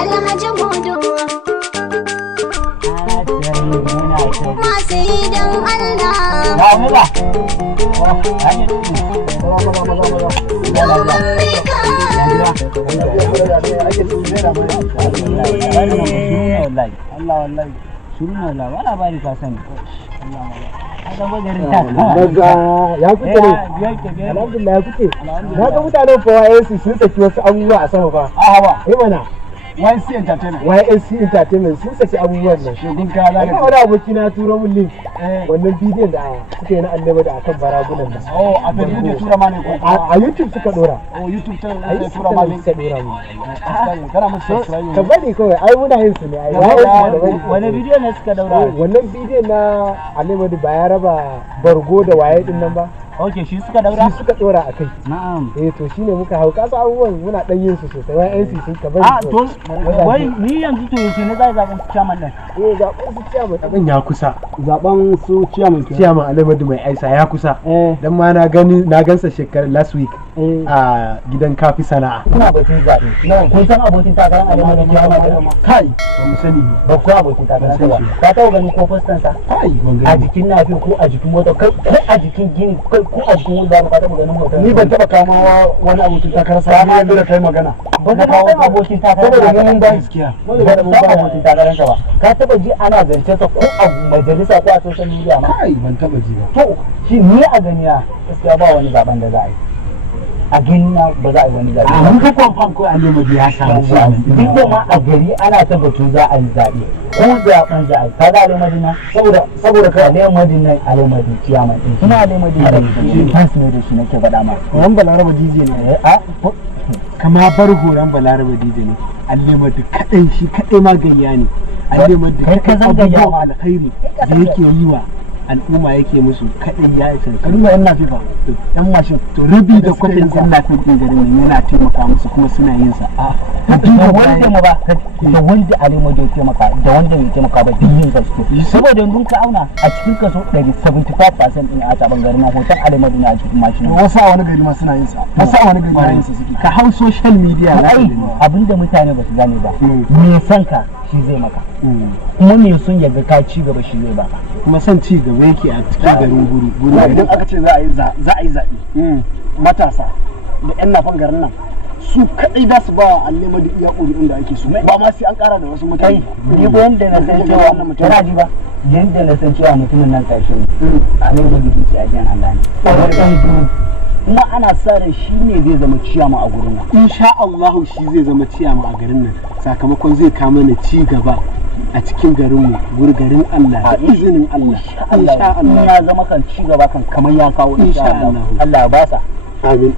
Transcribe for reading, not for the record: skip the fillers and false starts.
Alhaji Hudu. Masu yi don Allah. Ya kuke ne? Alhamdulillah ya kuke. Na ga mutanen fawayensu sun saki wasu abubuwa a sama fa. Mana. YC Entertainment. YSC Entertainment sun saki abubuwan nan. Shegun kaya da. Wani aboki na turo min link. Wannan bidiyon da suka yi na annabi da akan baragunan nan. A Facebook ne tura ma ne ko? A YouTube suka dora. YouTube ta tura ma link. Suka dora mu. Kana musu subscribe. Ka bari kawai ai muna yin su ne ai. Wani bidiyo ne suka daura? Wannan bidiyon na annabi ba ya raba bargo da waye din nan ba. Ok, shi suka daura? Shi suka dora a kai. Na'am. To shine muka hau kasa abubuwan muna dan yin su sosai. YNC sun ka bari. To wai ni yanzu to yaushe ne zai zaben chairman din? Zaben su chairman abin ya kusa. Zaben su Chairman Alamadu mai aisa ya kusa. Dan ma na gansa shekarar last week a gidan kafi sana'a. Kuna batun zabe. Kun san abokin takarar Alamadu chairman? Kai, ba mu sani ba ku abokin takarar ba. Ka taɓa ganin ko postan sa? Kai, ban a jikin nafi ko a jikin mota kai a jikin gini kai ko a jikin wanda ba taɓa ganin mota. Ni ban taɓa kama wani abokin takarar sa ba yadda da kai magana. Ba ka taɓa abokin takarar saboda ganin ba gaskiya. Ba ka taɓa abokin takarar sa ba. Ka taɓa ji ana zance sa ko a majalisa ko a social media ma? Kai, ban taɓa ji ba. To shi ni a ganiya gaskiya ba wani zaben da za a yi. A ganina ba za a yi wani zaɓe. A mun ka kwamfan ko Alamadu ya samu duk da ma a gari ana ta batu za a yi zaɓe ko zaɓen za a yi kaga Alamadu na saboda ka Alamadu nan Alamadu ciyaman ɗin kuma Alamadu da shi fans ne da shi nake faɗa ma. Horon Balaraba DJ ne. Kama bar horon Balaraba DJ ne. Alamadu kaɗai shi kaɗai ma gayya ne. Alamadu abubuwan alkhairi da yake yi wa al'umma yake musu kaɗai ya isa. Kalima yan nafi ba yan mashin to rabi da kwatin yan nafi ɗin garin nan yana taimaka musu kuma suna yin sa. Da wanda ma ba da wanda Alamadu ya taimaka da wanda ya taimaka ba duk yin sa suke. Saboda yanzu ka auna a cikin kaso 75% ɗin a taban garin nan hoton Alamadu ne a cikin mashin. Wasu a wani gari ma suna yin sa. Wasu a wani gari ma yin sa suke. Ka hau social media za ka gani. Abinda mutane ba su gane ba. Me san ka shi zai maka. Kuma me sun yaga ka ci gaba shi zai baka. Kuma son ci gaba yake a cikin garin guru. Idan aka ce za a yi zaɓe matasa da 'yan nafan garin nan su kaɗai za su ba wa Alamadu iya ƙuri'un da ake so ba ma sai an ƙara da wasu mutane. Ni ba yanda na san cewa yana ji ba yanda na san cewa mutumin nan ƙarshe ne Alamadu ce a jan Allah ne. Kuma ana sa ran shi ne zai zama ciyama a gurin nan. Insha Allah shi zai zama ciyama a garin nan sakamakon zai kama na ci gaba a cikin garinmu garin Allah da izinin Allah. Insha Allah ya zama kan ci gaba kan kamar ya kawo insha Allah. Allah ya ba sa. Amin.